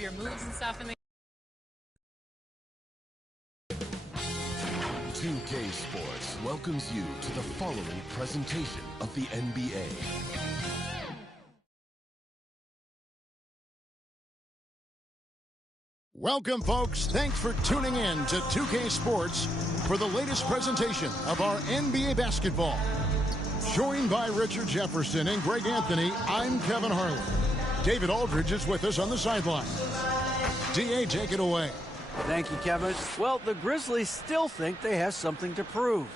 of your moves and stuff in the 2K Sports welcomes you to the following presentation of the NBA. Welcome, folks. Thanks for tuning in to 2K Sports for the latest presentation of our NBA basketball. Joined by Richard Jefferson and Greg Anthony, I'm Kevin Harlan. David Aldridge is with us on the sideline. D.A., take it away. Thank you, Kevin. Well, the Grizzlies still think they have something to prove.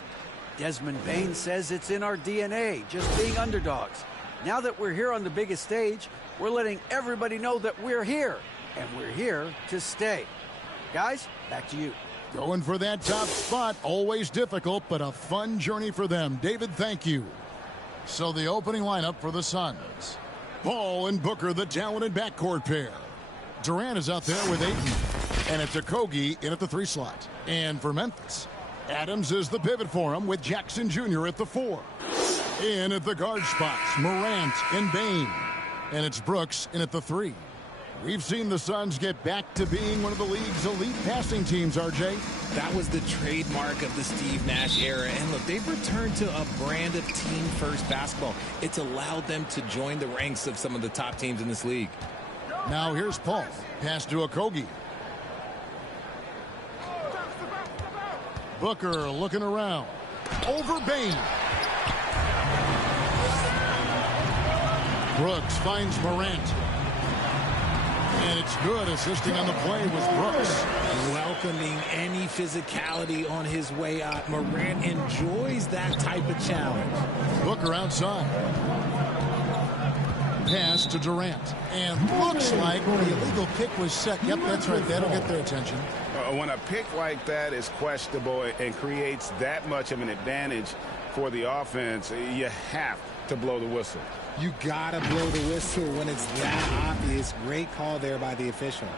Desmond Bane says it's in our DNA, just being underdogs. Now that we're here on the biggest stage, we're letting everybody know that we're here. And we're here to stay. Guys, back to you. Going for that top spot, always difficult, but a fun journey for them. David, thank you. So the opening lineup for the Suns. Paul and Booker, the talented backcourt pair. Durant is out there with Ayton. And it's Okogie in at the 3 slot. And for Memphis, Adams is the pivot for him with Jackson Jr. at the 4. In at the guard spots, Morant and Bane. And it's Brooks in at the 3. We've seen the Suns get back to being one of the league's elite passing teams, RJ. That was the trademark of the Steve Nash era. And look, they've returned to a brand of team-first basketball. It's allowed them to join the ranks of some of the top teams in this league. Now here's Paul. Pass to Okogie. Booker looking around. Over Bane. Brooks finds Morant. And it's good. Assisting on the play was Brooks. Welcoming any physicality on his way out. Morant enjoys that type of challenge. Booker outside. Pass to Durant. And looks like the illegal pick was set. Yep, that's right. That'll get their attention. When a pick like that is questionable and creates that much of an advantage for the offense, you have to blow the whistle. You gotta blow the whistle when it's that obvious. Great call there by the official.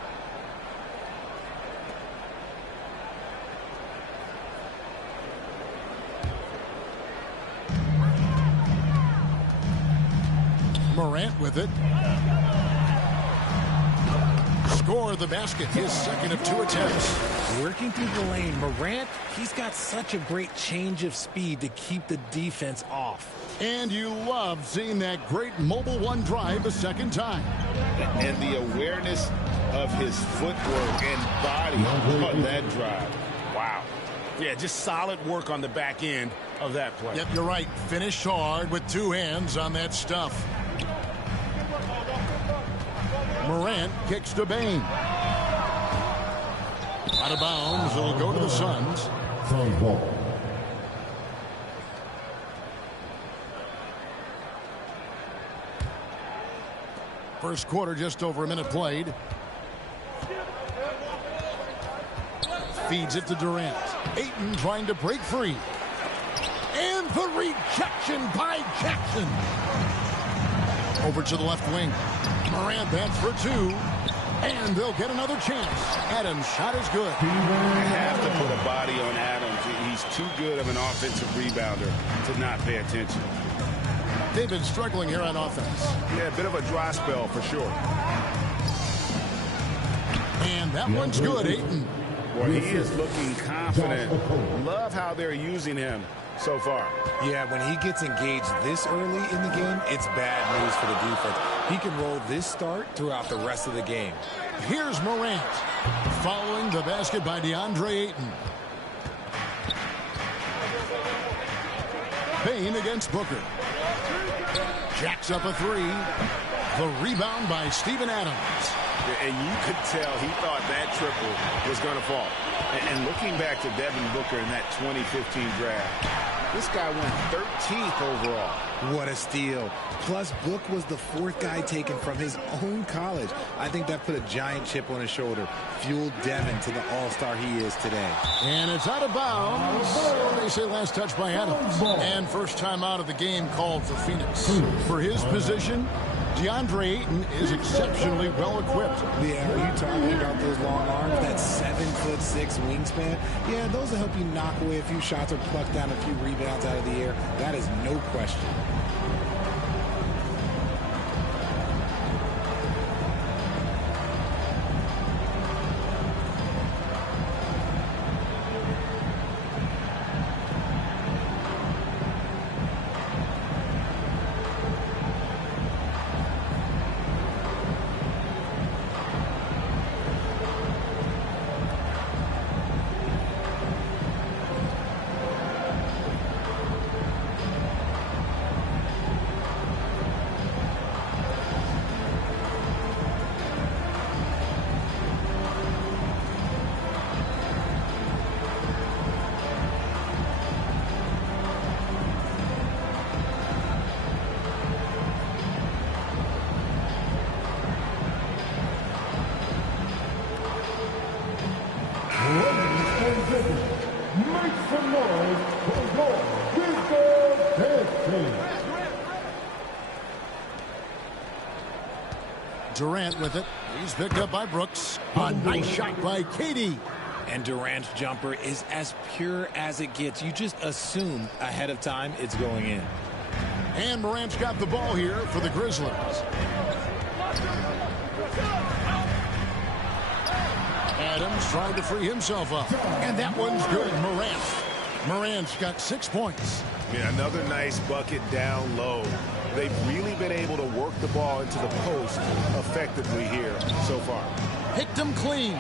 Morant with it. Score the basket. His second of 2 attempts. Working through the lane, Morant, he's got such a great change of speed to keep the defense off. And you love seeing that great mobile one drive a second time. And the awareness of his footwork and body on that drive. Wow. Yeah, just solid work on the back end of that play. Yep, you're right. Finished hard with 2 hands on that stuff. Morant kicks to Bane. Out of bounds. It'll go to the Suns. First quarter, just over a minute played. Feeds it to Durant. Ayton trying to break free. And the rejection by Jackson. Over to the left wing. Morant bats for 2. And they'll get another chance. Adams' shot is good. You have to put a body on Adams. He's too good of an offensive rebounder to not pay attention. They've been struggling here on offense. Yeah, a bit of a dry spell for sure. And that one's good, Ayton. Well, he is looking confident. Love how they're using him so far. Yeah, when he gets engaged this early in the game, it's bad news for the defense. He can roll this start throughout the rest of the game. Here's Morant. Following the basket by DeAndre Ayton. Bane against Booker. Jacks up a 3. The rebound by Steven Adams. And you could tell he thought that triple was going to fall. And looking back to Devin Booker in that 2015 draft, this guy went 13th overall. What a steal. Plus, Book was the 4th guy taken from his own college. I think that put a giant chip on his shoulder. Fueled Devin to the all-star he is today. And it's out of bounds. They say last touch by Adams. And first time out of the game called for Phoenix. For his position, DeAndre Ayton is exceptionally well-equipped. Yeah, are you talking about those long arms, that 7'6" wingspan? Yeah, those will help you knock away a few shots or pluck down a few rebounds out of the air. That is no question. some noise for your Mr. Dancing. Durant with it. He's picked up by Brooks. A nice shot by Katie. And Durant's jumper is as pure as it gets. You just assume ahead of time it's going in. And Morant's got the ball here for the Grizzlies. Adams trying to free himself up. And that one's good. Morant's got 6 points. Yeah, another nice bucket down low. They've really been able to work the ball into the post effectively here so far. Picked him clean.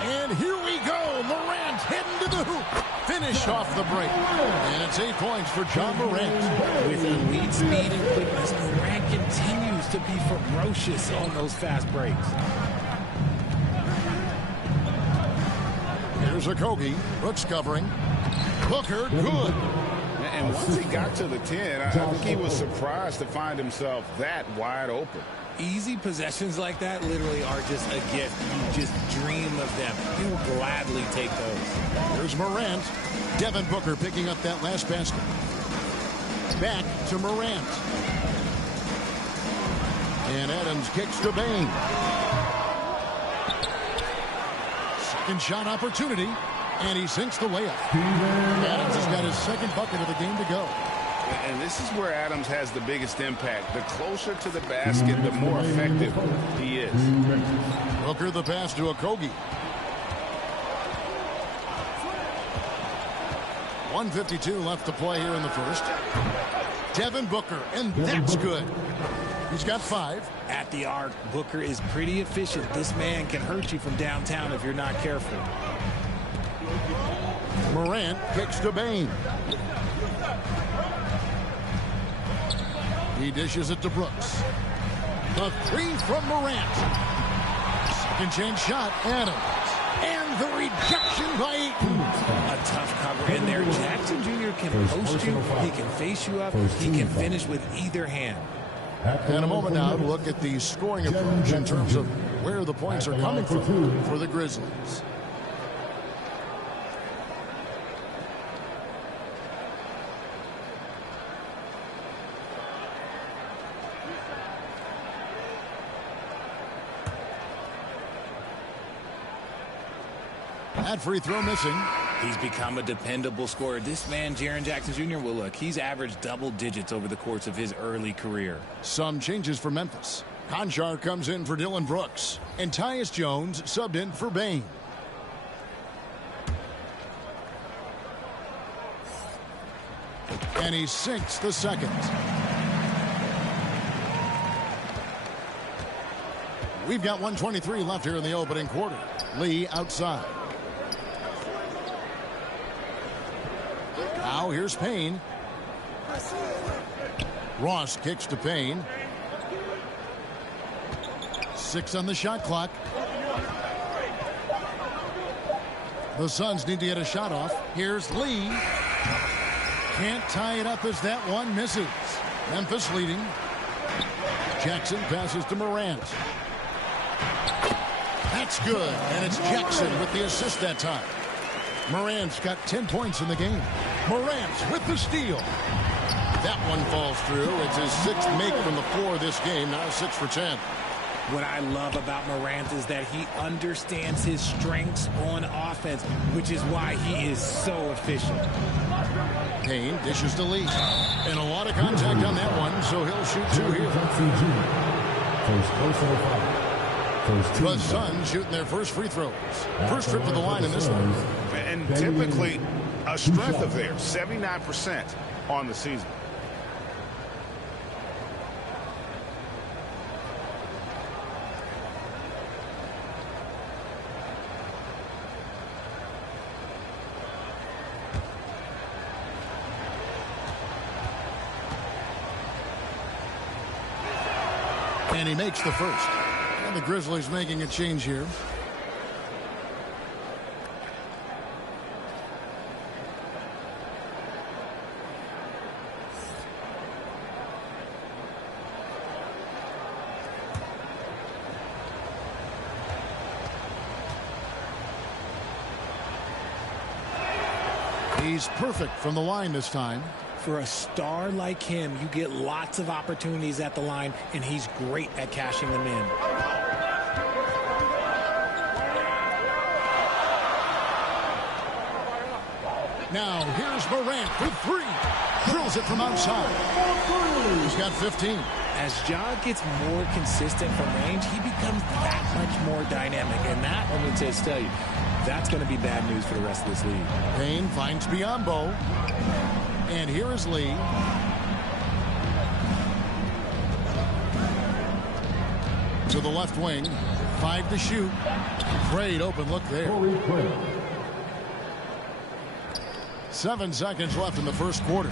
And here we go. Morant heading to the hoop. Finished off the break. And it's 8 points for John Morant. With elite speed and quickness, Morant continues to be ferocious on those fast breaks. Here's Okogie. Brooks covering. Booker, good. And once he got to the 10, I think he was surprised to find himself that wide open. Easy possessions like that literally are just a gift. You just dream of them. You'll gladly take those. Here's Morant. Devin Booker picking up that last basket. Back to Morant. And Adams kicks to Bain. Second shot opportunity. And he sinks the layup. Adams has got his second bucket of the game to go. And this is where Adams has the biggest impact. The closer to the basket, the more effective he is. Booker the pass to Okogie. 1:52 left to play here in the first. Devin Booker, and that's good. He's got 5. At the arc, Booker is pretty efficient. This man can hurt you from downtown if you're not careful. Morant kicks to Bain. He dishes it to Brooks. The 3 from Morant. Second chance shot, Adams. And the rejection by Ayton. A tough cover in there. Jackson Jr. can post you. He can face you up. He can finish with either hand. And a moment now to look at the scoring approach in terms of where the points are coming from for the Grizzlies. That free throw missing. He's become a dependable scorer. This man, Jaren Jackson Jr., well, look, he's averaged double digits over the course of his early career. Some changes for Memphis. Conchar comes in for Dylan Brooks. And Tyus Jones subbed in for Bain. And he sinks the second. We've got 1:23 left here in the opening quarter. Lee outside. Now here's Payne. Ross kicks to Payne. 6 on the shot clock. The Suns need to get a shot off. Here's Lee. Can't tie it up as that one misses. Memphis leading. Jackson passes to Morant. That's good. And it's Jackson with the assist that time. Morant's got 10 points in the game. Morant with the steal. That one falls through. It's his 6th make from the floor this game. Now 6 for 10. What I love about Morant is that he understands his strengths on offense, which is why he is so efficient. Payne dishes to Lee. And a lot of contact on that one, so he'll shoot 2 here. The Suns shooting their first free throws. First trip to the line in this one. And typically a strength of theirs, 79% on the season. And he makes the first. And the Grizzlies making a change here. He's perfect from the line this time. For a star like him, you get lots of opportunities at the line, and he's great at cashing them in. Now, here's Morant for three. Drills it from outside. He's got 15. As Ja gets more consistent from range, he becomes that much more dynamic. And that, let me just tell you, that's going to be bad news for the rest of this league. Payne finds Biyombo. And here is Lee. To the left wing. 5 to shoot. Great open look there. 7 seconds left in the first quarter.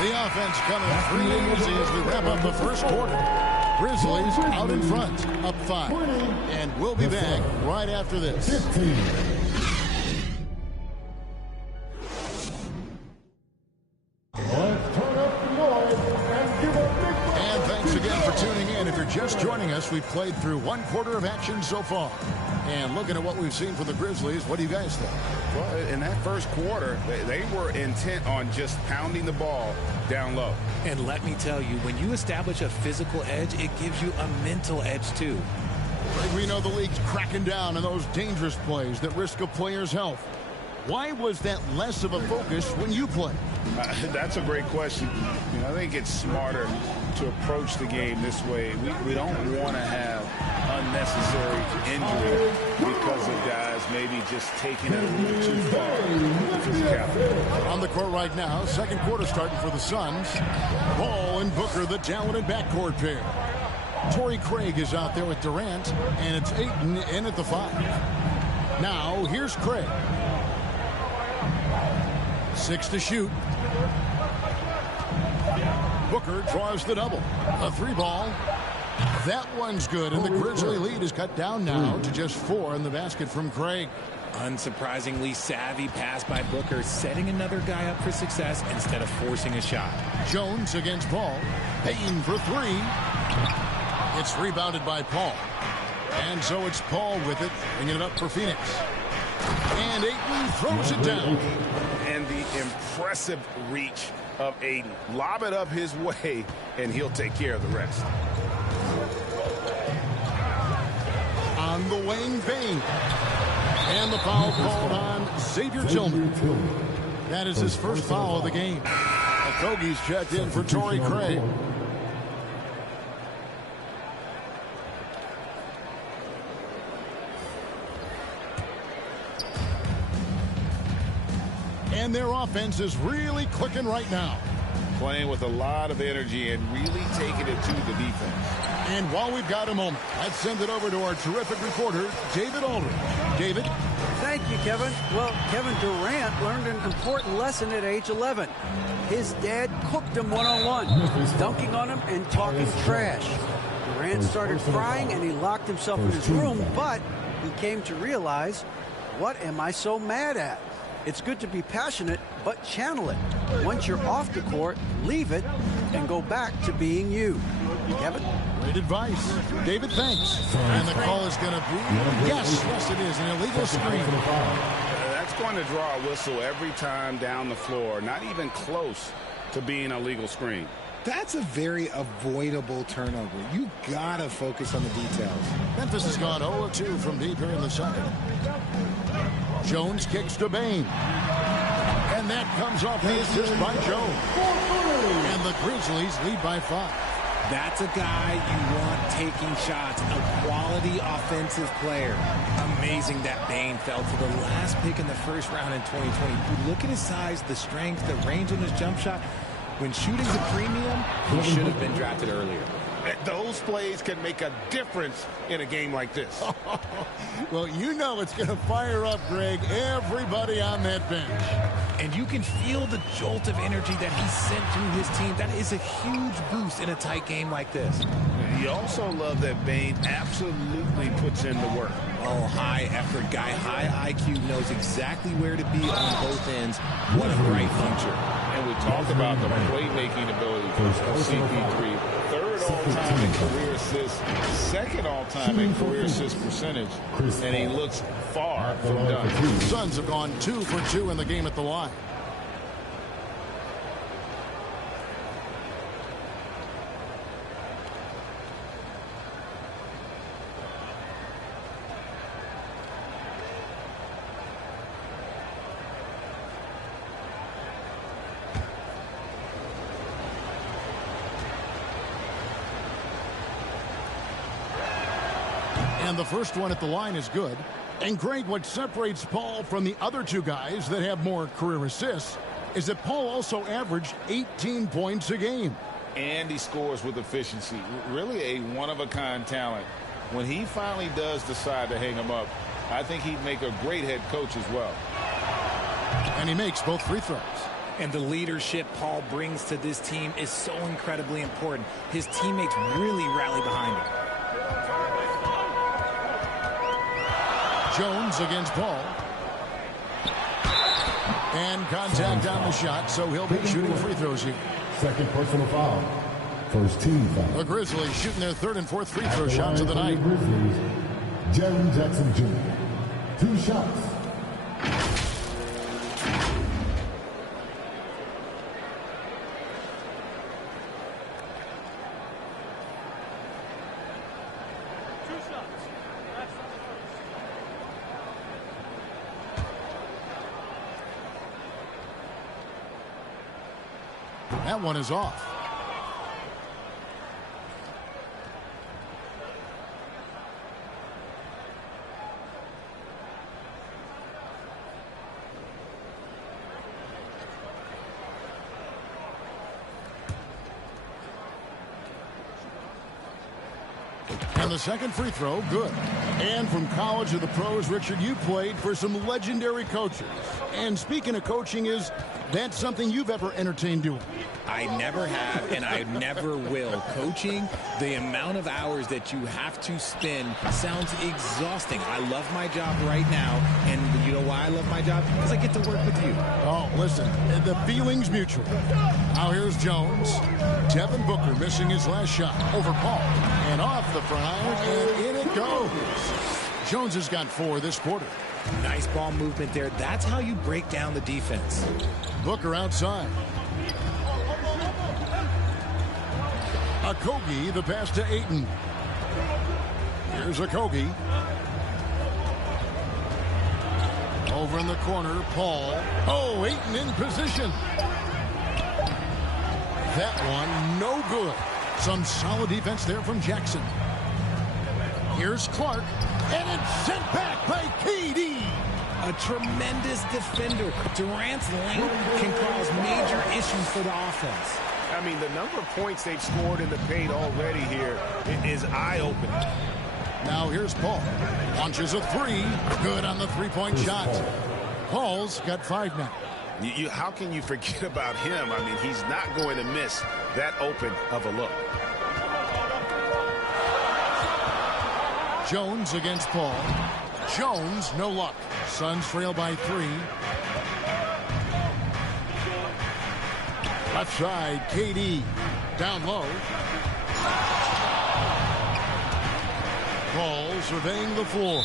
The offense coming free easy as we wrap up the first quarter. Grizzlies out in front, up 5. And we'll be back right after this. And thanks again for tuning in. If you're just joining us, we've played through 1 quarter of action so far. And looking at what we've seen from the Grizzlies, what do you guys think? Well, in that first quarter, they were intent on just pounding the ball down low. And let me tell you, when you establish a physical edge, it gives you a mental edge too. We know the league's cracking down on those dangerous plays that risk a player's health. Why was that less of a focus when you played? That's a great question. I think it's smarter to approach the game this way. We don't want to have unnecessary injury because of guys maybe just taking it a little too far. On the court right now, second quarter starting for the Suns. Paul and Booker, the talented backcourt pair. Torrey Craig is out there with Durant, and it's Ayton in at the 5. Now, here's Craig. 6 to shoot. Booker draws the double. A 3-ball. That one's good, and the Grizzly lead is cut down now to just 4 in the basket from Craig. Unsurprisingly savvy pass by Booker, setting another guy up for success instead of forcing a shot. Jones against Paul. Payne for 3. It's rebounded by Paul. And so it's Paul with it, bringing it up for Phoenix. And Ayton throws it down. And the impressive reach of Ayton. Lob it up his way, and he'll take care of the rest. On the wing, Payne. And the foul called on Xavier Tillman. That is his first foul of the game. Okogie's checked in for Torrey Craig. And their offense is really clicking right now. Playing with a lot of energy and really taking it to the defense. And while we've got a moment, let's send it over to our terrific reporter, David Aldridge. David? Thank you, Kevin. Well, Kevin Durant learned an important lesson at age 11. His dad cooked him one-on-one, dunking on him and talking trash. Durant started crying and he locked himself in his room, but he came to realize, what am I so mad at? It's good to be passionate, but channel it. Once you're off the court, leave it and go back to being you. Kevin? Great advice. David, thanks. And the call is going to be, yes, it is, an illegal screen. That's going to draw a whistle every time down the floor. Not even close to being a legal screen. That's a very avoidable turnover. You got to focus on the details. Memphis has gone 0-2 from deep here in the second. Jones kicks to Bane. And that comes off the assist by Jones. And the Grizzlies lead by 5. That's a guy you want taking shots, a quality offensive player. Amazing that Bane fell to the last pick in the first round in 2020. You look at his size, the strength, the range on his jump shot. When shooting's a premium, he should have been drafted earlier. Those plays can make a difference in a game like this. Well, you know it's going to fire up, Greg, everybody on that bench. And you can feel the jolt of energy that he sent through his team. That is a huge boost in a tight game like this. You also love that Bane absolutely puts in the work. Oh, high effort guy, high IQ, knows exactly where to be on both ends. What a bright future. And we talked about the playmaking ability of CP3. Third all-time in career assists, second all-time in career assist percentage, and he looks far from done. Suns have gone 2 for 2 in the game at the line. And the first one at the line is good. And Greg, what separates Paul from the other two guys that have more career assists is that Paul also averaged 18 points a game. And he scores with efficiency. Really a one-of-a-kind talent. When he finally does decide to hang him up, I think he'd make a great head coach as well. And he makes both free throws. And the leadership Paul brings to this team is so incredibly important. His teammates really rally behind him. Jones against Paul. And contact on the shot, so he'll be shooting free throws here. Second personal foul. First team foul. The Grizzlies shooting their third and fourth free throw shots of the night. Grizzlies, Jerry Jackson Jr. 2 shots. That one is off. And the second free throw, good. And from college to the pros, Richard, you played for some legendary coaches. And speaking of coaching, is that something you've ever entertained doing? I never have, and I never will. Coaching, the amount of hours that you have to spend sounds exhausting. I love my job right now, and you know why I love my job? Because I get to work with you. Oh, listen, the feeling's mutual. Now here's Jones. Devin Booker missing his last shot over Paul. And off the front iron, and in it goes. Jones has got 4 this quarter. Nice ball movement there. That's how you break down the defense. Booker outside. Okogie, the pass to Ayton. Here's Okogie. Over in the corner, Paul. Oh, Ayton in position. That one, no good. Some solid defense there from Jackson. Here's Clark, and it's sent back by KD. A tremendous defender. Durant's length can cause major issues for the offense. I mean, the number of points they've scored in the paint already here is eye-opening. Now here's Paul. Launches a 3. Good on the three-point shot. Paul's got 5 now. How can you forget about him? I mean, he's not going to miss that open of a look. Jones against Paul. Jones, no luck. Suns trail by 3. Left side, KD. Down low. Paul surveying the floor.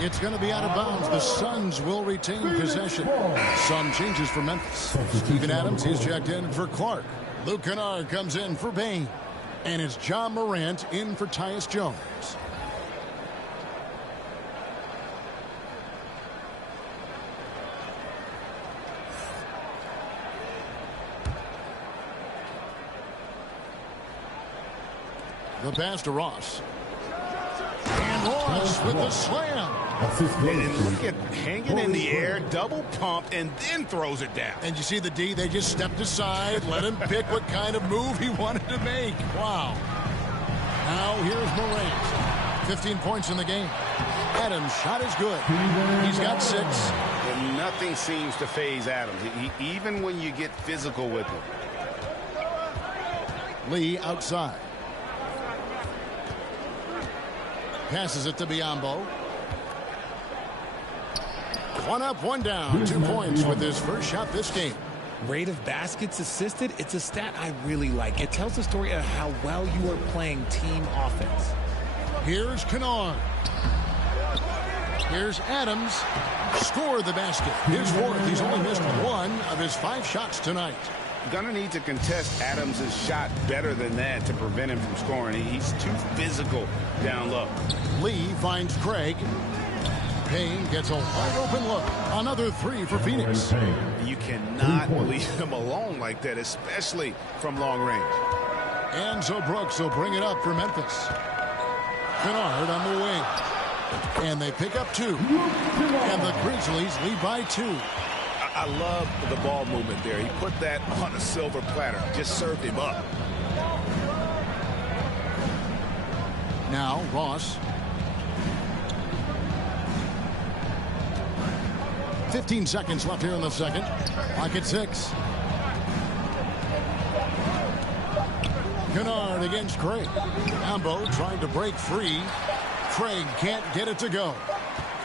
It's going to be out of bounds. The Suns will retain possession. Some changes for Memphis. Steven Adams, he's checked in for Clark. Luke Kennard comes in for Bain. And it's John Morant in for Tyus Jones. The pass to Ross. And Ross with the slam. And look at hanging in the air, double pump, and then throws it down. And you see the D, they just stepped aside, let him pick what kind of move he wanted to make. Wow. Now here's Morant. 15 points in the game. Adams' shot is good. He's got 6. And nothing seems to faze Adams, even when you get physical with him. Lee outside. Passes it to Biyombo. 1 up, 1 down. 2 points with his first shot this game. Rate of baskets assisted, it's a stat I really like. It tells the story of how well you are playing team offense. Here's Kennard. Here's Adams. Score the basket. His fourth. He's only missed one of his 5 shots tonight. Gonna need to contest Adams' shot better than that to prevent him from scoring. He's too physical down low. Lee finds Craig. Payne gets a wide open look. Another 3 for Phoenix. You cannot leave him alone like that, especially from long range. And so Brooks will bring it up for Memphis. Kennard on the wing. And they pick up 2. And the Grizzlies lead by 2. I love the ball movement there. He put that on a silver platter. Just served him up. Now Ross. 15 seconds left here in the second. Clock at 6. Kennard against Craig. Ambo trying to break free. Craig can't get it to go.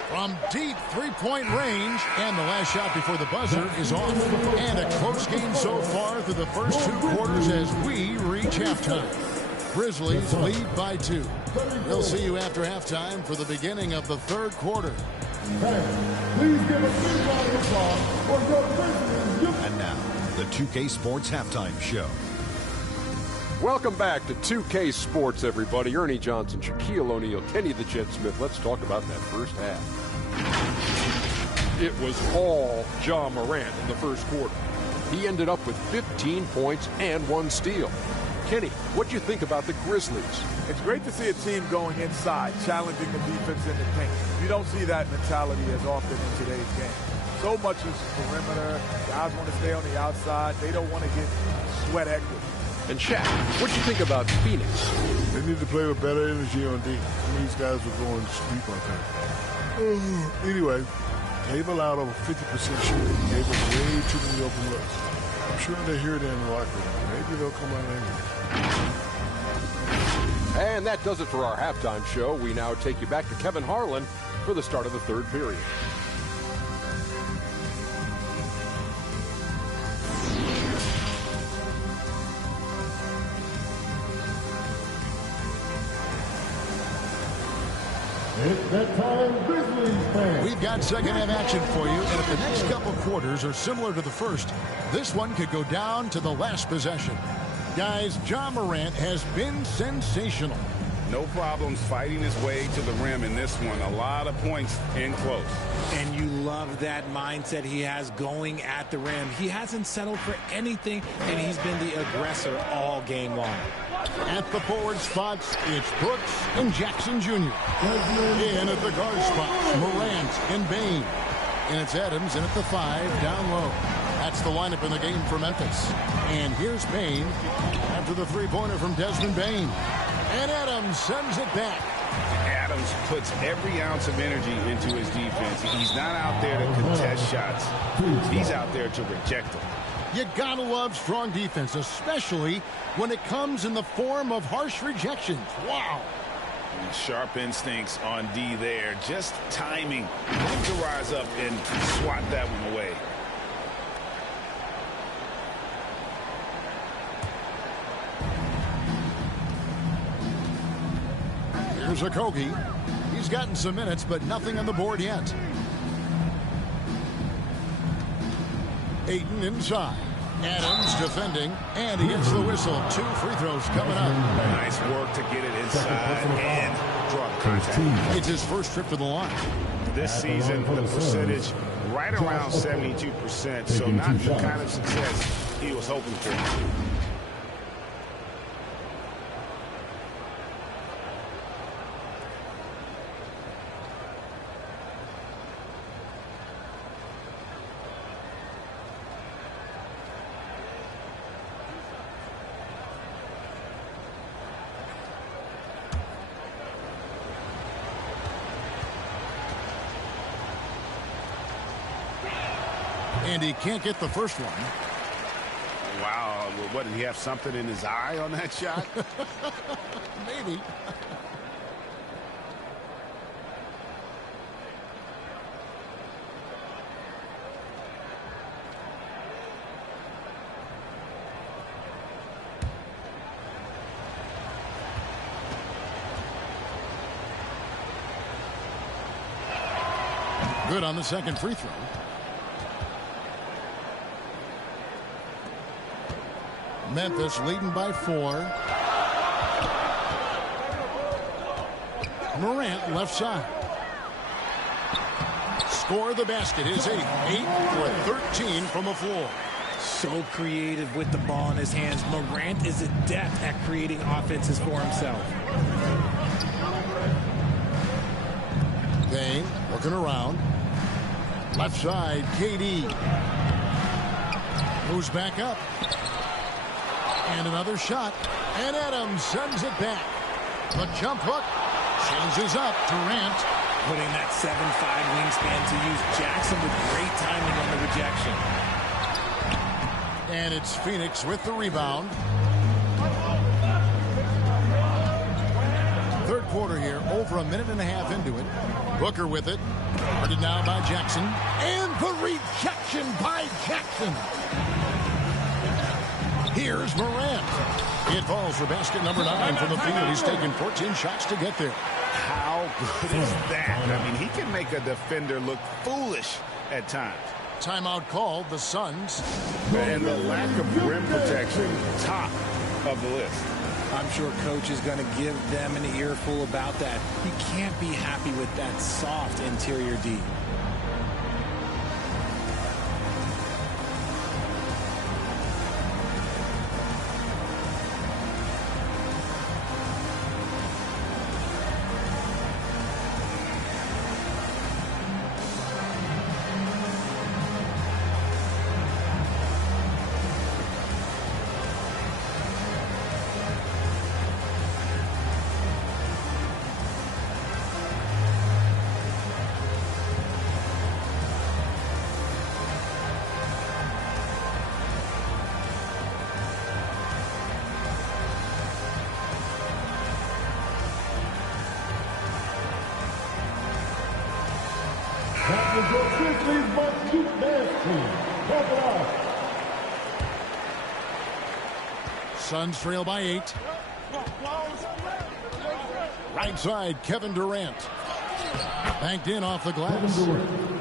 From deep three-point range, and the last shot before the buzzer is off. And a close game so far through the first 2 quarters as we reach halftime. Grizzlies lead by 2. We'll see you after halftime for the beginning of the 3rd quarter. Please give a big round of applause for your Grizzlies. And now, the 2K Sports Halftime Show. Welcome back to 2K Sports, everybody. Ernie Johnson, Shaquille O'Neal, Kenny the Jet Smith. Let's talk about that first half. It was all Ja Morant in the first quarter. He ended up with 15 points and 1 steal. Kenny, what do you think about the Grizzlies? It's great to see a team going inside, challenging the defense in the paint. You don't see that mentality as often in today's game. So much is perimeter. Guys want to stay on the outside. They don't want to get sweat equity. And Shaq, what do you think about Phoenix? They need to play with better energy on D. These guys were going to sleep on that. Anyway, they've allowed over 50% shooting. Gave us way too many open looks. I'm sure they hear it in the locker room. Maybe they'll come out angry. And that does it for our halftime show. We now take you back to Kevin Harlan for the start of the 3rd period. It's that time, Grizzlies fans. We've got second half action for you, and if the next couple quarters are similar to the first, this one could go down to the last possession. Guys, Ja Morant has been sensational. No problems fighting his way to the rim in this one. A lot of points in close. And you love that mindset he has going at the rim. He hasn't settled for anything, and he's been the aggressor all game long. At the forward spots, it's Brooks and Jackson Jr. In at the guard spots, Morant and Bane. And it's Adams in at the 5 down low. That's the lineup in the game for Memphis. And here's Bane after the 3-pointer from Desmond Bane. And Adams sends it back. Adams puts every ounce of energy into his defense. He's not out there to contest shots. He's out there to reject them. You gotta love strong defense, especially when it comes in the form of harsh rejections. Wow. And sharp instincts on D there. Just timing. Him to rise up and swat that one away. Here's Okogie. He's gotten some minutes, but nothing on the board yet. Ayton inside. Adams defending, and he gets the whistle. 2 free throws coming up. Nice work to get it inside and draw the contact. It's his first trip to the line. This season, the percentage right around 72%, so not the kind of success he was hoping for. And he can't get the first one. Wow. What, did he have something in his eye on that shot? Maybe. Good on the second free throw. Memphis leading by 4. Morant left side. Score the basket. His 8 for 13 from the floor. So creative with the ball in his hands. Morant is adept at creating offenses for himself. Payne looking around. Left side, KD. Moves back up. And another shot. And Adams sends it back. The jump hook changes up. Durant. Putting that 7'5" wingspan to use. Jackson with great timing on the rejection. And it's Phoenix with the rebound. Third quarter here, over a minute and a half into it. Booker with it. Guarded now by Jackson. And the rejection by Jackson. Here's Morant. It falls for basket number 9 from the field. He's taken 14 shots to get there. How good is that? I mean, he can make a defender look foolish at times. Timeout called, the Suns. And the lack of rim protection, top of the list. I'm sure coach is going to give them an earful about that. You can't be happy with that soft interior D. That was your Grizzlies must keep dance team. Top it off. Suns trail by 8. Right side, Kevin Durant. Banked in off the glass.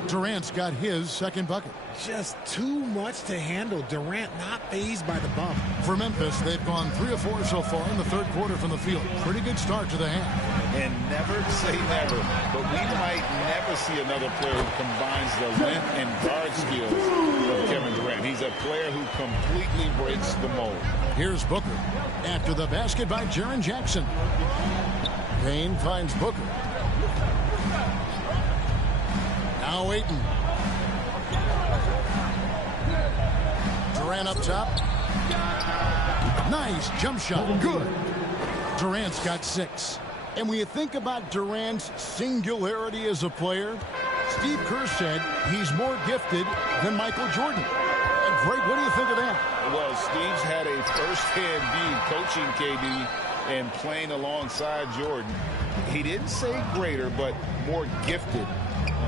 Durant's got his second bucket. Just too much to handle. Durant not fazed by the bump. For Memphis, they've gone 3 of 4 so far in the third quarter from the field. Pretty good start to the half. And never say never, but we might never see another player who combines the length and guard skills of Kevin Durant. He's a player who completely breaks the mold. Here's Booker. After the basket by Jaren Jackson. Payne finds Booker. Now Ayton. Durant up top. Nice jump shot. Good. Durant's got 6. And when you think about Durant's singularity as a player, Steve Kerr said he's more gifted than Michael Jordan. Greg, what do you think of that? Well, Steve's had a first-hand view coaching KD and playing alongside Jordan. He didn't say greater, but more gifted.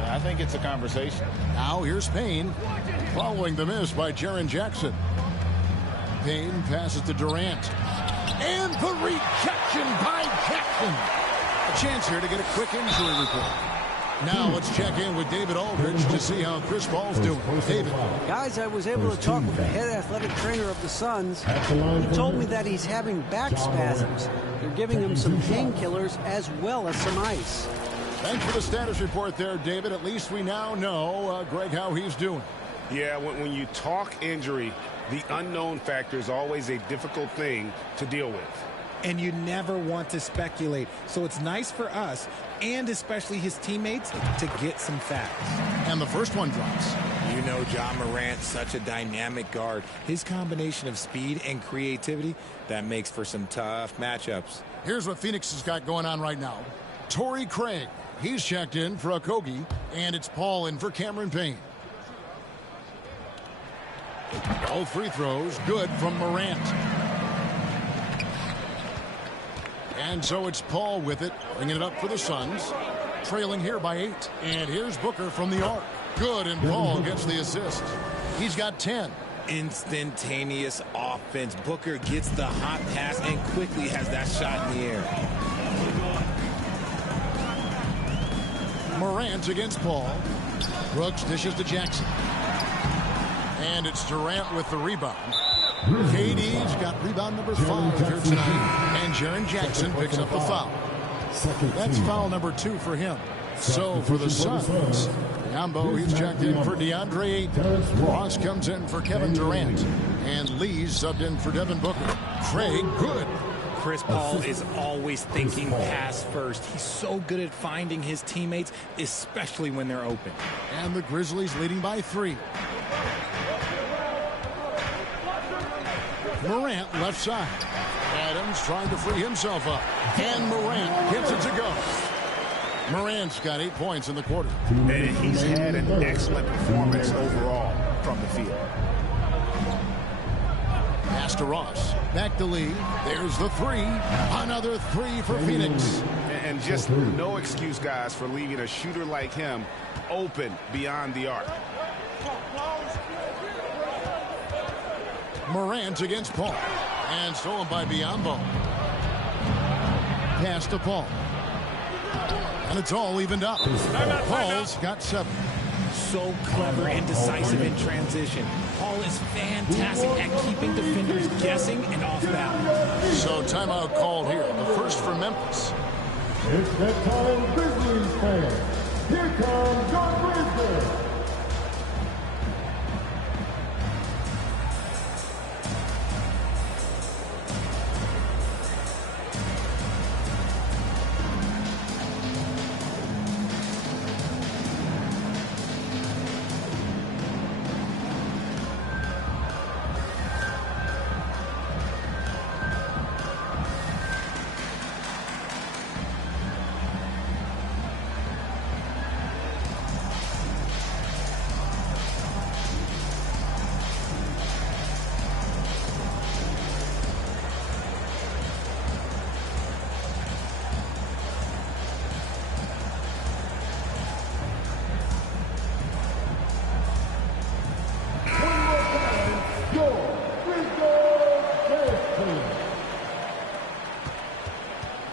I think it's a conversation. Now here's Payne following the miss by Jaren Jackson. Payne passes to Durant. And the rejection by Jackson. A chance here to get a quick injury report. Now let's check in with David Aldridge to see how Chris Paul's doing. David. Guys, I was able to talk with the head athletic trainer of the Suns. He told me that he's having back spasms. They're giving him some painkillers as well as some ice. Thanks for the status report there, David. At least we now know, Greg, how he's doing. Yeah, when you talk injury, the unknown factor is always a difficult thing to deal with. And you never want to speculate. So it's nice for us, and especially his teammates, to get some facts. And the first one drops. You know John Morant, such a dynamic guard. His combination of speed and creativity, that makes for some tough matchups. Here's what Phoenix has got going on right now. Torrey Craig, he's checked in for Okogie, and it's Paul in for Cameron Payne. All free throws good from Morant. And so it's Paul with it, bringing it up for the Suns. Trailing here by 8. And here's Booker from the arc. Good, and Paul gets the assist. He's got 10. Instantaneous offense. Booker gets the hot pass and quickly has that shot in the air. Morant against Paul. Brooks dishes to Jackson. And it's Durant with the rebound. KD's got rebound number 5 here tonight. And Jaren Jackson picks up the foul. That's foul number 2 for him. So for the Suns, Yambo, he's checked in for DeAndre Ayton. Ross comes in for Kevin Durant. And Lee's subbed in for Devin Booker. Craig Good. Chris Paul is always thinking pass first. He's so good at finding his teammates, especially when they're open. And the Grizzlies leading by 3. Morant left side. Adams trying to free himself up. And Morant gets it to go. Morant's got 8 points in the quarter. And he's had an excellent performance overall from the field. Pass to Ross. Back to Lee. There's the 3. Another 3 for Phoenix. And just no excuse, guys, for leaving a shooter like him open beyond the arc. Morant against Paul. And stolen by Biyombo. Pass to Paul. And it's all evened up. Paul's got 7. So clever and decisive in transition. Paul is fantastic at keeping defenders guessing and off balance. So timeout called here. The first for Memphis. It's that time, Grizzlies fans. Here comes your Grizzlies.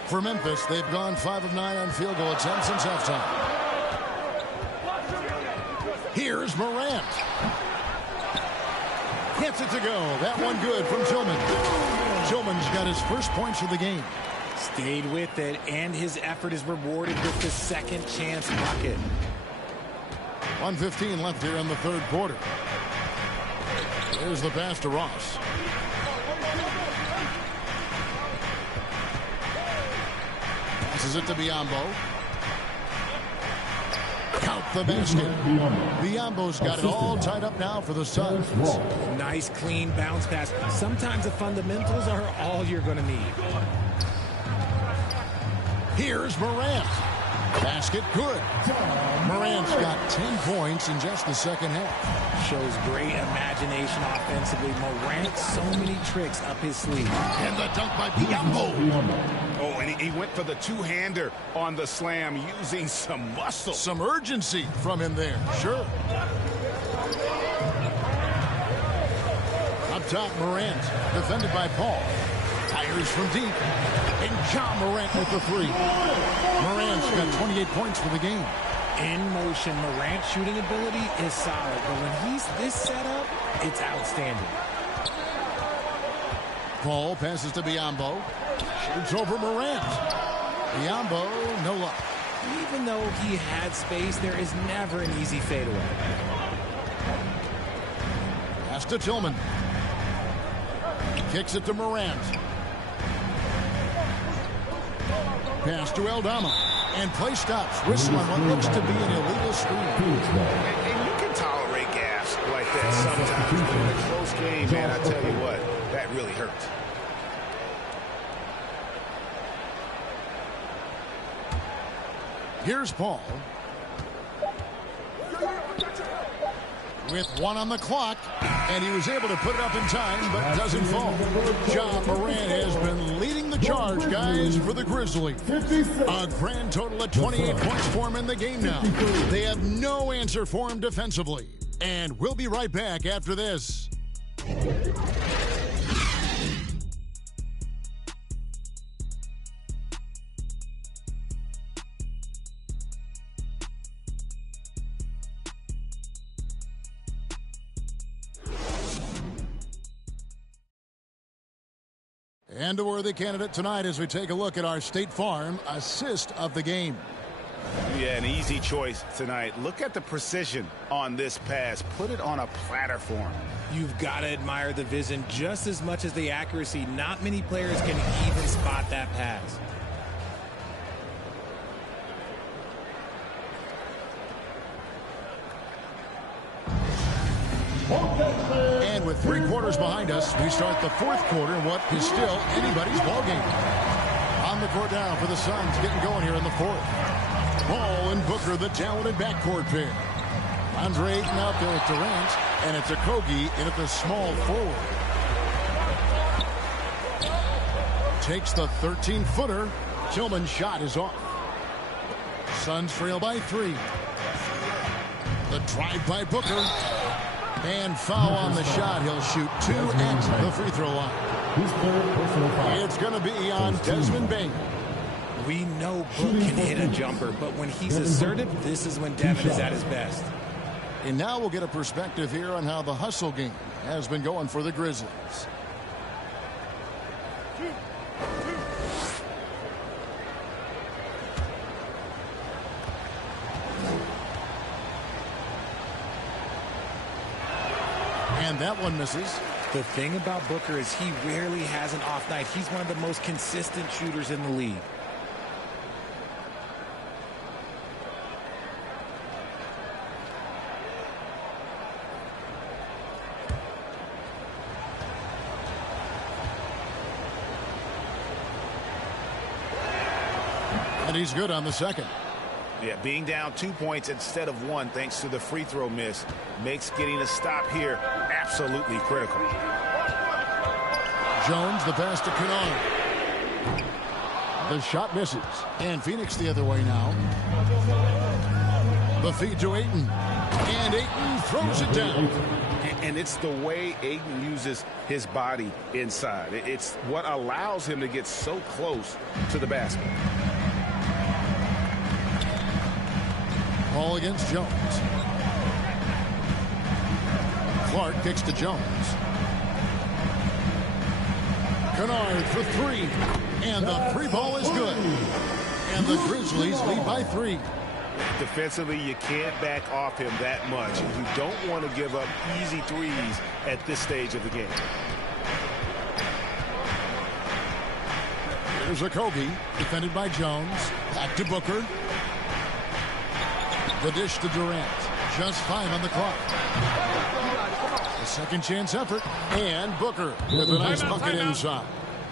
For Memphis, they've gone 5 of 9 on field goal attempts since halftime. Here's Morant. Gets it to go. That one good from Tillman. Tillman's got his first points of the game. Stayed with it, and his effort is rewarded with the second chance bucket. 1:15 left here in the third quarter. There's the pass to Ross. Passes it to Biyombo. Count the basket. Biyombo's got it all tied up now for the Suns. Nice, clean bounce pass. Sometimes the fundamentals are all you're going to need. Here's Morant. Basket good. Morant's got 10 points in just the second half. Shows great imagination offensively. Morant, so many tricks up his sleeve. And the dunk by Biyombo. Oh, and he went for the two-hander on the slam using some muscle. Some urgency from him there, sure. Up top, Morant, defended by Paul. Tires from deep. And John Morant with the 3. Morant's got 28 points for the game. In motion, Morant's shooting ability is solid, but when he's this set up, it's outstanding. Paul passes to Biyombo. Shoots over Morant. Biyombo, no luck. Even though he had space, there is never an easy fadeaway. Pass to Tillman. Kicks it to Morant. Pass to Aldama. And play stops. Whistle on what looks to be an illegal screen. And you can tolerate gas like that sometimes. But in a close game, man, I tell you what, that really hurts. Here's Paul. With 1 on the clock, and he was able to put it up in time, but doesn't fall. John Morant has been leading the charge, guys, for the Grizzlies. A grand total of 28 points for him in the game now. They have no answer for him defensively. And we'll be right back after this. And a worthy candidate tonight as we take a look at our State Farm assist of the game. Yeah, an easy choice tonight. Look at the precision on this pass. Put it on a platter for him. You've got to admire the vision just as much as the accuracy. Not many players can even spot that pass. And with 3 quarters behind us, we start the 4th quarter in what is still anybody's ballgame. On the court now for the Suns, getting going here in the 4th. Ball and Booker, the talented backcourt pair. Andre Ayton out there with Durant, and it's Okogie in at the small forward. Takes the 13-footer. Tillman's shot is off. Suns trail by 3. The drive by Booker. And foul on the shot. He'll shoot 2 at the free throw line. It's going to be on Desmond Bain. We know Book can hit a jumper, but when he's assertive, this is when Devin is at his best. And now we'll get a perspective here on how the hustle game has been going for the Grizzlies. And that one misses. The thing about Booker is he rarely has an off night. He's one of the most consistent shooters in the league. And he's good on the second. Yeah, being down 2 points instead of 1 thanks to the free throw miss makes getting a stop here absolutely critical. Jones, the pass to Kennard. The shot misses. And Phoenix the other way now. The feed to Ayton. And Ayton throws it down. And it's the way Ayton uses his body inside. It's what allows him to get so close to the basket. Ball against Jones. Clark kicks to Jones. Kennard for 3. And the 3 ball is good. And the Grizzlies lead by 3. Defensively, you can't back off him that much. You don't want to give up easy threes at this stage of the game. Here's Okogie, defended by Jones. Back to Booker. The dish to Durant. Just 5 on the clock. A second chance effort. And Booker with a nice bucket inside.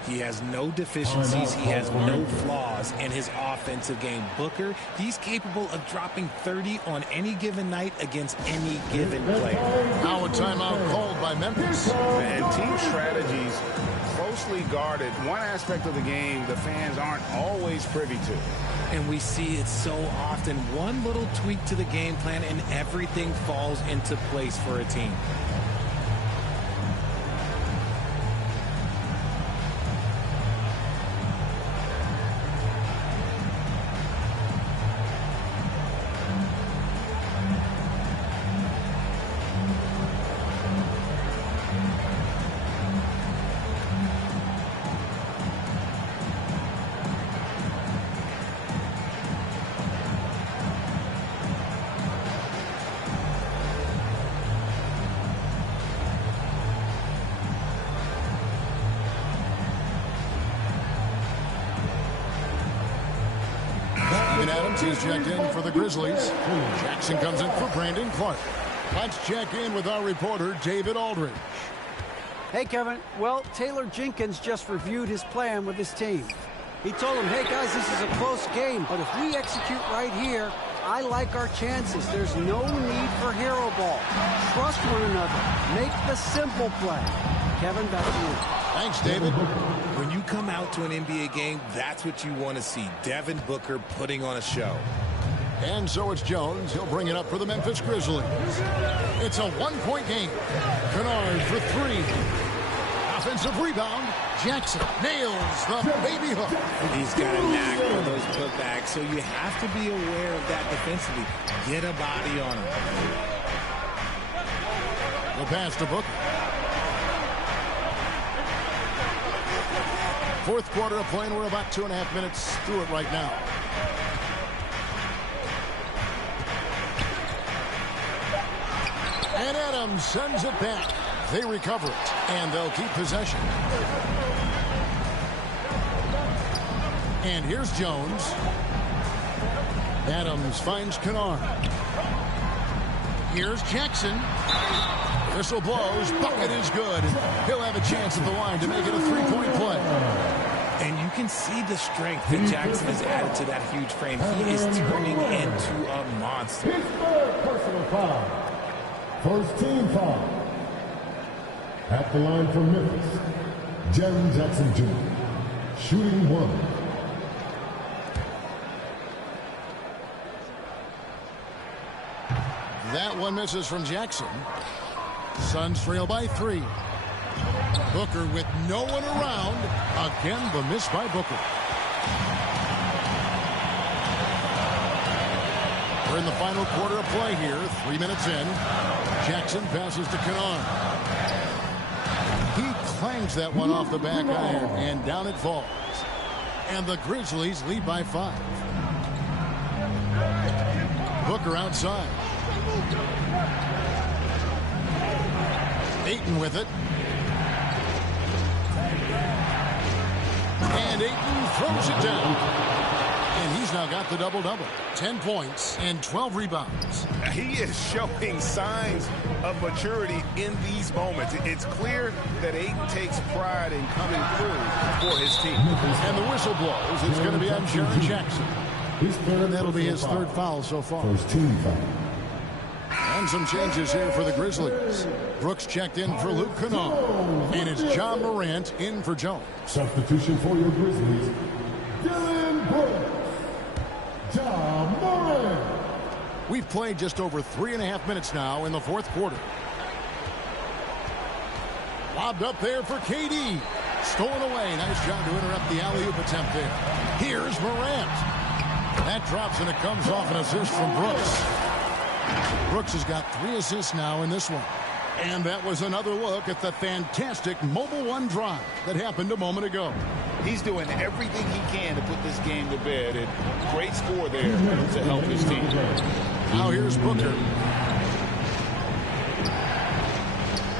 He has no deficiencies. He has no flaws in his offensive game. Booker, he's capable of dropping 30 on any given night against any given player. Now a timeout called by Memphis. And team strategies closely guarded. One aspect of the game the fans aren't always privy to. And we see it so often. One little tweak to the game plan and everything falls into place for a team. He's checked in for the Grizzlies. Jackson comes in for Brandon Clark. Let's check in with our reporter, David Aldridge. Hey, Kevin. Well, Taylor Jenkins just reviewed his plan with his team. He told them, hey, guys, this is a close game, but if we execute right here, I like our chances. There's no need for hero ball. Trust one another. Make the simple play. Kevin, back to you. Thanks, David. When you come out to an NBA game, that's what you want to see. Devin Booker putting on a show. And so it's Jones. He'll bring it up for the Memphis Grizzlies. It's a 1-point game. Kennard for 3. Offensive rebound. Jackson nails the baby hook. He's got a knack for those putbacks, so you have to be aware of that defensively. Get a body on him. The pass to Booker. Fourth quarter of play, and we're about 2.5 minutes through it right now. And Adams sends it back. They recover it, and they'll keep possession. And here's Jones. Adams finds Kennard. Here's Jackson. Whistle blows. Bucket is good. He'll have a chance at the line to make it a three-point play. And you can see the strength that Jackson has added to that huge frame. He is turning into a monster. His third personal foul. First team foul. At the line for Memphis, Jaren Jackson Jr. Shooting one. That one misses from Jackson. Suns trail by 3. Booker with no one around. Again, the miss by Booker. We're in the final quarter of play here. 3 minutes in. Jackson passes to Kennard. He clangs that one off the back iron, and down it falls. And the Grizzlies lead by 5. Booker outside. Ayton with it. And Ayton throws it down. And he's now got the double-double. 10 points and 12 rebounds. He is showing signs of maturity in these moments. It's clear that Ayton takes pride in coming through for his team. And the whistle blows. It's going to be on Jaren Jackson. And that'll be his third foul so far. First team foul. And some changes here for the Grizzlies. Brooks checked in for Luke Kennard. And it's John Morant in for Jones. Substitution for your Grizzlies. Dylan Brooks. John Morant. We've played just over 3.5 minutes now in the fourth quarter. Lobbed up there for KD. Stolen away. Nice job to interrupt the alley-oop attempt there. Here's Morant. That drops and it comes off an assist from Brooks. Brooks has got 3 assists now in this one. And that was another look at the fantastic Mobile One drive that happened a moment ago. He's doing everything he can to put this game to bed, and great score there to help his team. Now here's Booker.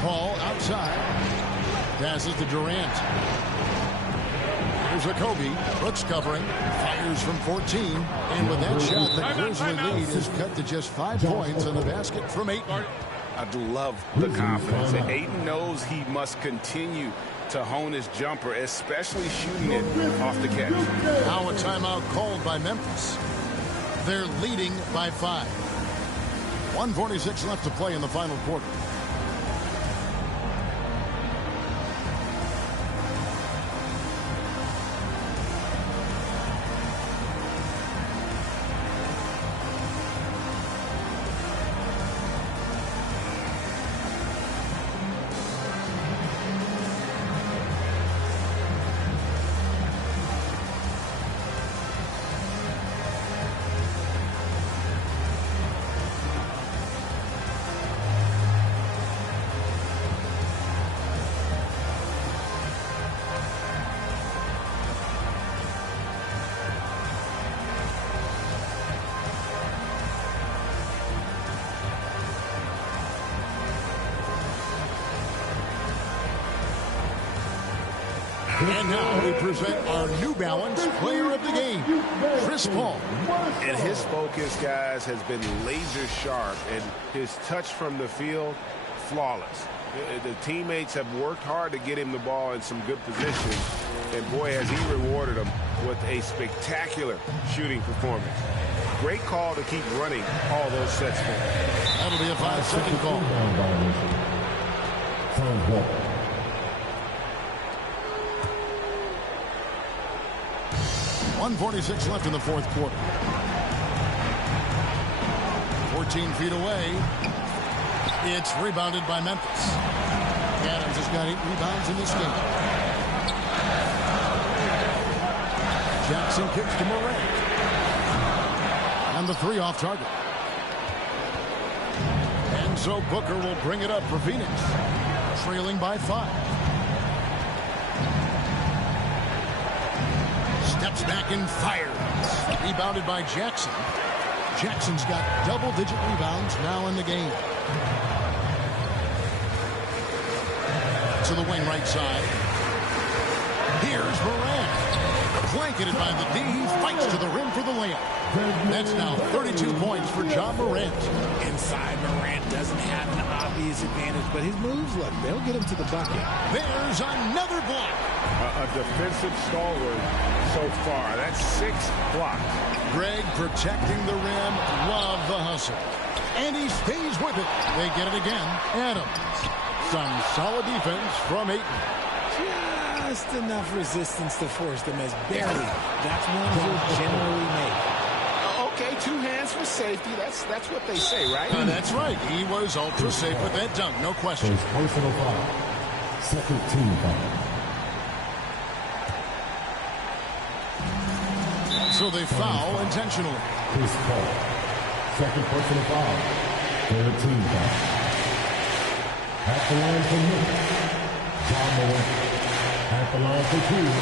Paul outside. Passes to Durant. Here's a Kobe. Brooks covering. Fires from 14. And with that shot, the Grizzly lead is cut to just 5 points on the basket from Ayton. I love the confidence. And Ayton knows he must continue to hone his jumper, especially shooting it off the catch. Now a timeout called by Memphis. They're leading by 5. 1:46 left to play in the final quarter. And now we present our New Balance player of the game, Chris Paul. And his focus, guys, has been laser sharp, and his touch from the field, flawless. The teammates have worked hard to get him the ball in some good positions, and boy, has he rewarded them with a spectacular shooting performance. Great call to keep running all those sets for him. That'll be a 5-second call. 1:46 left in the fourth quarter. 14 feet away. It's rebounded by Memphis. Adams has got 8 rebounds in this game. Jackson kicks to Morant. And the 3 off target. And so Booker will bring it up for Phoenix. Trailing by 5. Steps back and fires. Rebounded by Jackson. Jackson's got double-digit rebounds now in the game. To the wing right side. Here's Morant. Blanketed by the D. Fights to the rim for the layup. That's now 32 points for John Morant. Inside, Morant doesn't have an obvious advantage, but his moves, look, they'll get him to the bucket. There's another block. A defensive stalwart so far. That's 6 blocks. Greg protecting the rim. Love the hustle. And he stays with it. They get it again. Adams. Some solid defense from Ayton. Just enough resistance to force them as barely. That's one you'll generally make. Okay, 2 hands for safety. That's what they say, right? That's right. He was ultra safe with that dunk. No question. First personal foul. Second team foul. So they foul intentionally. Chris Paul. Second personal foul. Third team foul. At the line for Memphis, John Morant. At the line for Cleveland,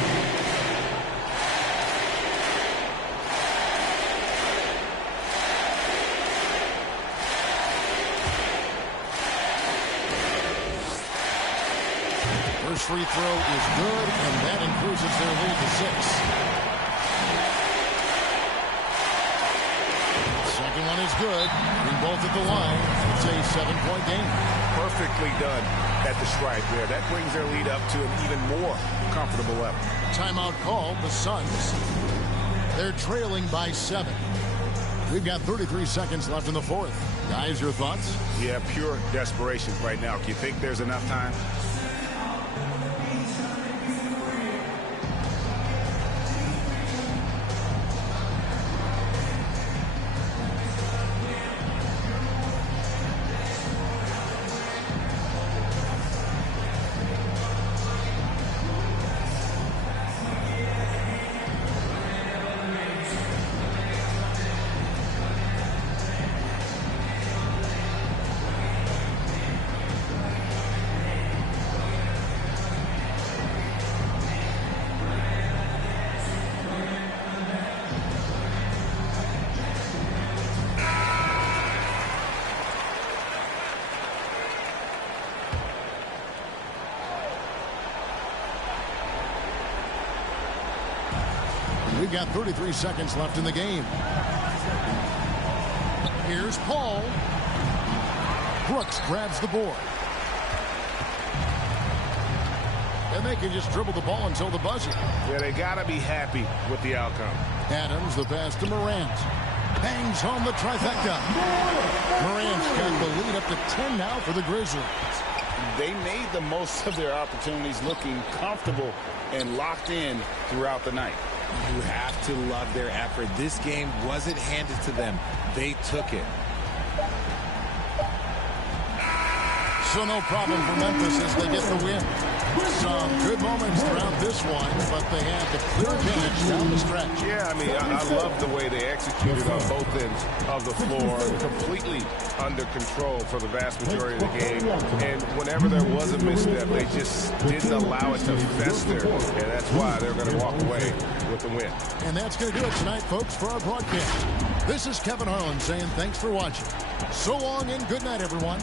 first free throw is good, and that increases their lead to 6. Second one is good. Being both at the line, it's a 7-point game. Perfectly done at the stripe there. That brings their lead up to an even more comfortable level. Timeout called. The Suns. They're trailing by 7. We've got 33 seconds left in the fourth. Guys, your thoughts? Yeah, pure desperation right now. Do you think there's enough time? We've got 33 seconds left in the game. Here's Paul. Brooks grabs the board. And they can just dribble the ball until the buzzer. Yeah, they got to be happy with the outcome. Adams, the pass to Morant. Bangs home the trifecta. Morant's got the lead up to 10 now for the Grizzlies. They made the most of their opportunities, looking comfortable and locked in throughout the night. You have to love their effort. This game wasn't handed to them. They took it. So no problem for Memphis as they get the win. Some good moments throughout this one, but they had the clear advantage down the stretch. Yeah, I mean, I love the way they executed on both ends of the floor, completely under control for the vast majority of the game. And whenever there was a misstep, they just didn't allow it to fester. And that's why they're going to walk away with the win. And that's going to do it tonight, folks, for our broadcast. This is Kevin Harlan saying thanks for watching. So long and good night, everyone.